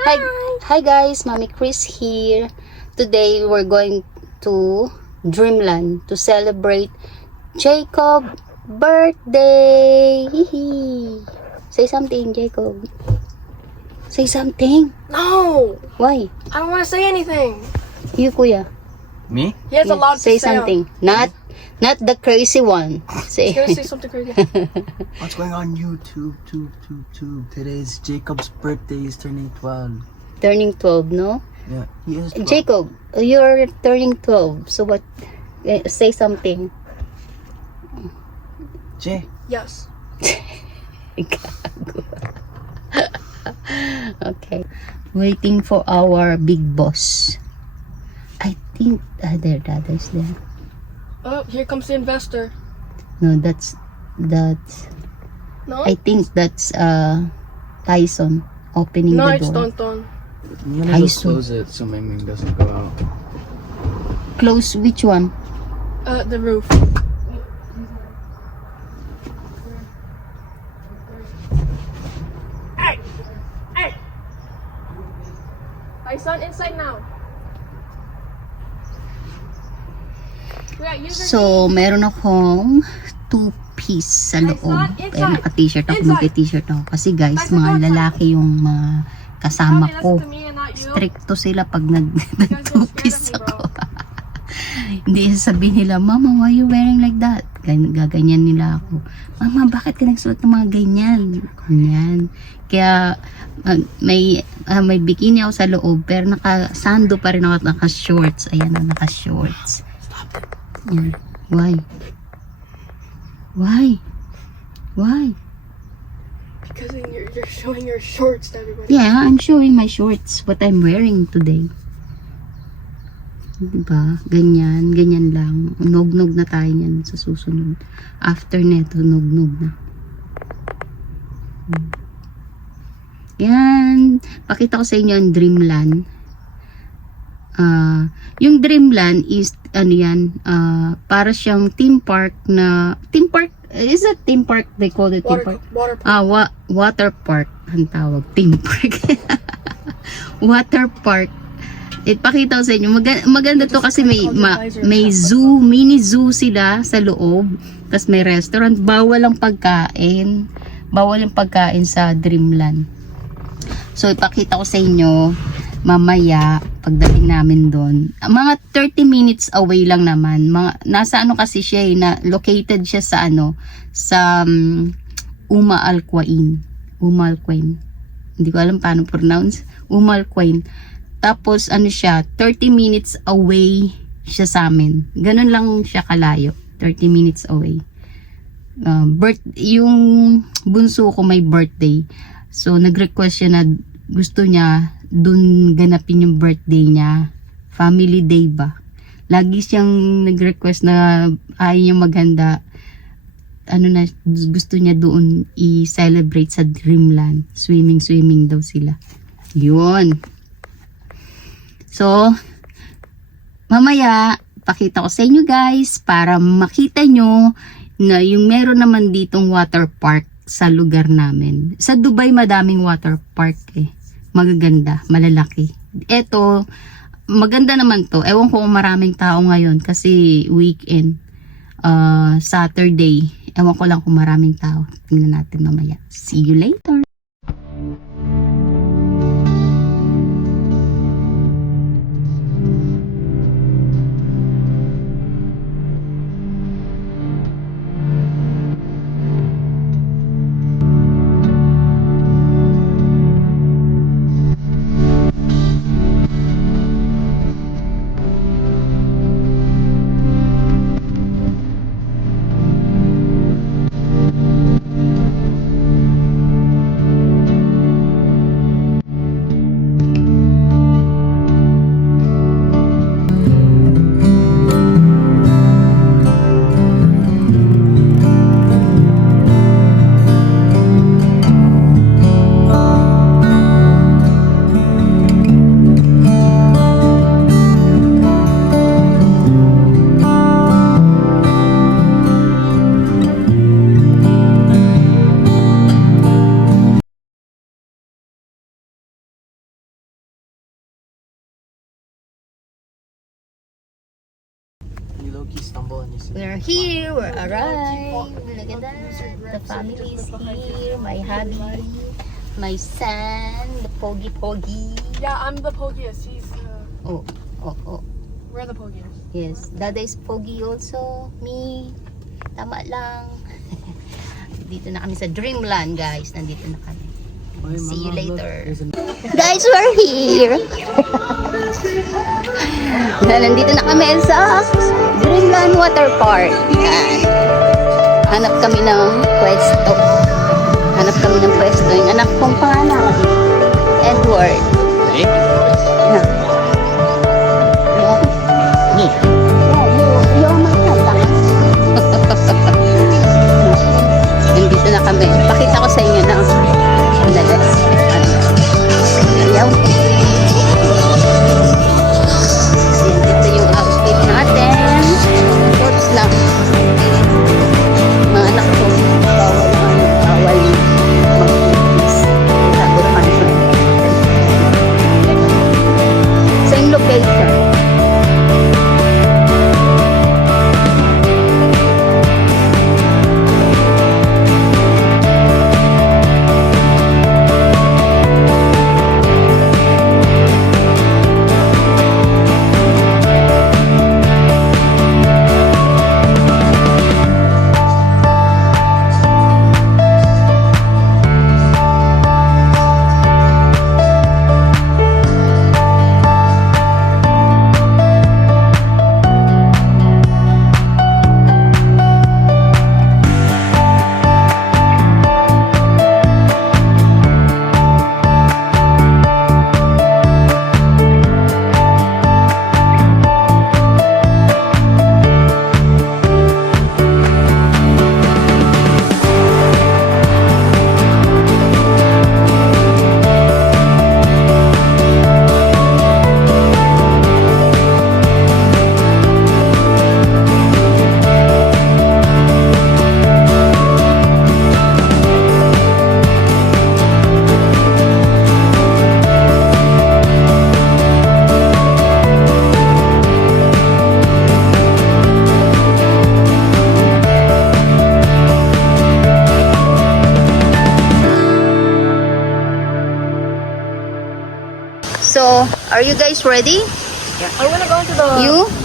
Hi, hi guys, Mommy Chris here. Today we're going to Dreamland to celebrate Jacob birthday. Hihi. Say something, Jacob. Say something. No! Why? I don't want to say anything. You, kuya. Me? He has a lot to Say say. something. Not the crazy one. He's gonna Say. say something crazy. What's going on YouTube? Today's Jacob's birthday. He's turning 12. Turning 12, no? Yeah, he is 12. Jacob, you're turning 12. So what? Say something. Jay. Yes. Okay. Waiting for our big boss. I think their dada is there. Oh, here comes the investor. No, that's No? I think that's Tyson opening No, the it's door. Tonton. I'm High gonna just school. close it so my meme doesn't go out. Close which one? The roof. Hey! Hey! My son inside now. Yeah, So, meron akong 2-piece sa loob. Pero naka-t-shirt ako, mag-t-shirt ako. Kasi guys, mga lalaki yung mga kasama ko. Stricto sila pag nag-2-piece ako. Hindi sabihin nila, Mama, why you wearing like that? Gaganyan nila ako. Mama, bakit ka nagsuot ng mga ganyan? Ganyan. Kaya, may bikini ako sa loob, pero naka-sando pa rin ako, naka-shorts. Ayan, naka-shorts. Yan. Why? Why? Why? Because you're showing your shorts to everybody. Yeah, I'm showing my shorts, what I'm wearing today. Diba? Ganyan, ganyan lang. Nog-nog na tayo yan sa susunod. After neto, nog-nog na. Yan. Pakita ko sa inyo ang Dreamland. Yung Dreamland is, ano yan, para siyang theme park na, theme park, is it theme park? They call it theme park? Water park. Water park ang tawag, theme park. Water park. Ipakita ko sa inyo, maganda to kasi may zoo, mini zoo sila sa loob, tapos may restaurant, bawal ang pagkain sa Dreamland. So ipakita ko sa inyo mamaya pagdating namin doon. Mga 30 minutes away lang naman. Nasa ano kasi siya located siya sa sa Uma Al Quwain. Hindi ko alam paano pronounce. Uma Al Quwain. Tapos ano siya, 30 minutes away siya sa amin. Ganun lang siya kalayo. 30 minutes away. Yung bunso ko may birthday. So nag-request siya na gusto niya dun ganapin yung birthday niya. Family day ba? Lagi siyang nag-request na ayaw niya maghanda. Gusto niya doon i-celebrate sa Dreamland. Swimming daw sila. Yun. So, mamaya, pakita ko sa inyo guys para makita nyo na yung meron naman ditong water park sa lugar namin. Sa Dubai madaming water park magaganda, malalaki. Eto, maganda naman to. Ewan ko kung maraming tao ngayon kasi weekend, Saturday. Ewan ko lang kung maraming tao. Tingnan natin mamaya. See you later. low-key stumble and you see. We're here, we're arrived. Look at that. The family is here. My hubby, my son, the pogi. Yeah, I'm the pogiest. He's Oh. we're the pogiest. Yes, Dada is pogi also. Me. Tama lang. Dito na kami sa Dreamland, guys. Nandito na kami. Oy, See you Mama, look, later. there's an- Guys, we're here. Nandito na kami sa Dreamland Water Park. Yan. Hanap kami ng pwesto. Yung anak kong pangalan, Edward. Eh? Yan. Ni. Yung Nandito na kami. Pakita ko sa inyo na madalas. Ayaw. Ito yung outfit natin. Shorts lang. Mga anak ko, bawal mag-fitness. Sagutan ko. Same location. So, are you guys ready? I'm gonna go into the.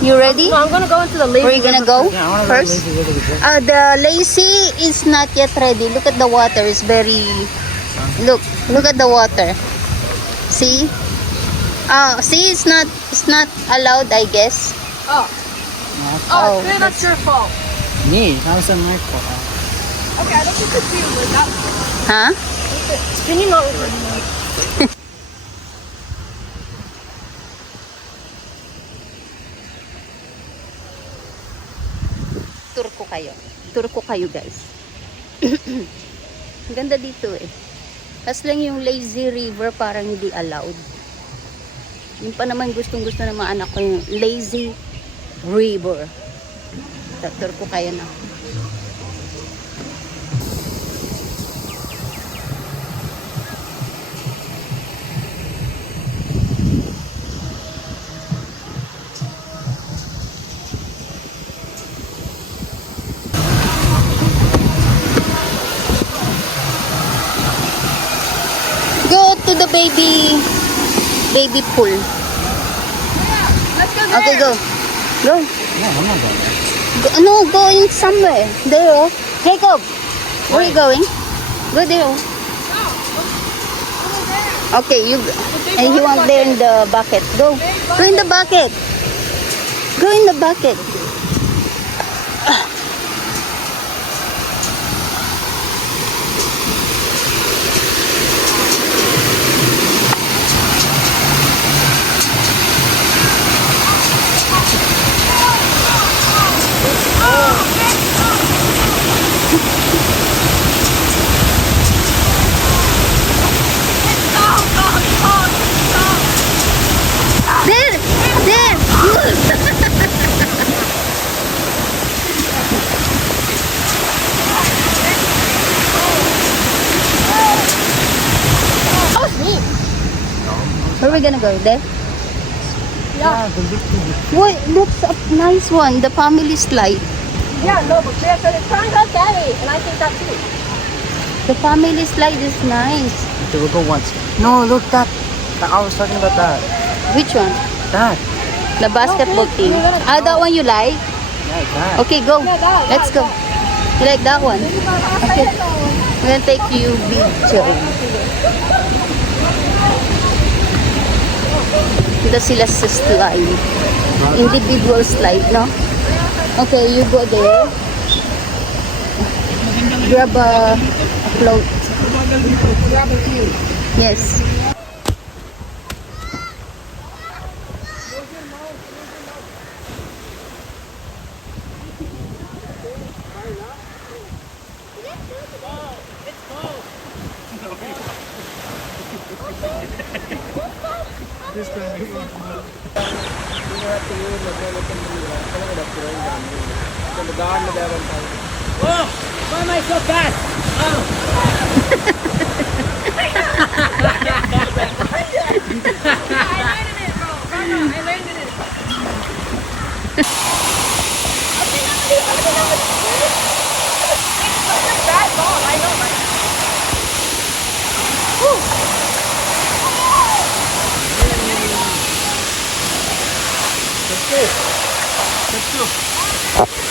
You ready? No, I'm gonna go into the lazy. Where are you gonna go Yeah, I wanna go first? lazy river first. The lazy is not yet ready. Look at the water. It's very... Look at the water. See? See, it's not allowed, I guess. Oh, Oh, then that's your fault. Ni, that was my fault. Okay, I don't think it's you. Like that. Huh? Can you not record me? Tour ko kayo, guys. Ang ganda dito eh. Tas lang yung lazy river parang hindi allowed. Yung pa naman gustong-gusto ng mga anak ko yung lazy river. Tour ko kayo na. Go to the baby pool. Let's go there. Okay, go. Go. No, I'm not going there. Go in somewhere. There, oh. Jacob, where are you going? Go there, oh. Okay, and you want there in the bucket. Go. Go in the bucket. Go in the bucket. There! Where are we gonna go? There? Yeah. the big thing. Wait, that's a nice one. The family slide. Yeah, no, but they said it's trying to carry, and I think that's it. The family slide is nice. Okay, we'll go once. No, look that. I was talking about that. Which one? That. The basketball Okay, team. you're gonna- Ah, that one you like? Yeah, that. Okay, go. Yeah, that, Let's go. You like that one? Okay. I'm gonna take you video. Ito sila sa slide. Individual slide, no? Okay, you go there. Grab a float. Yes. Why am I so fast? Let's go.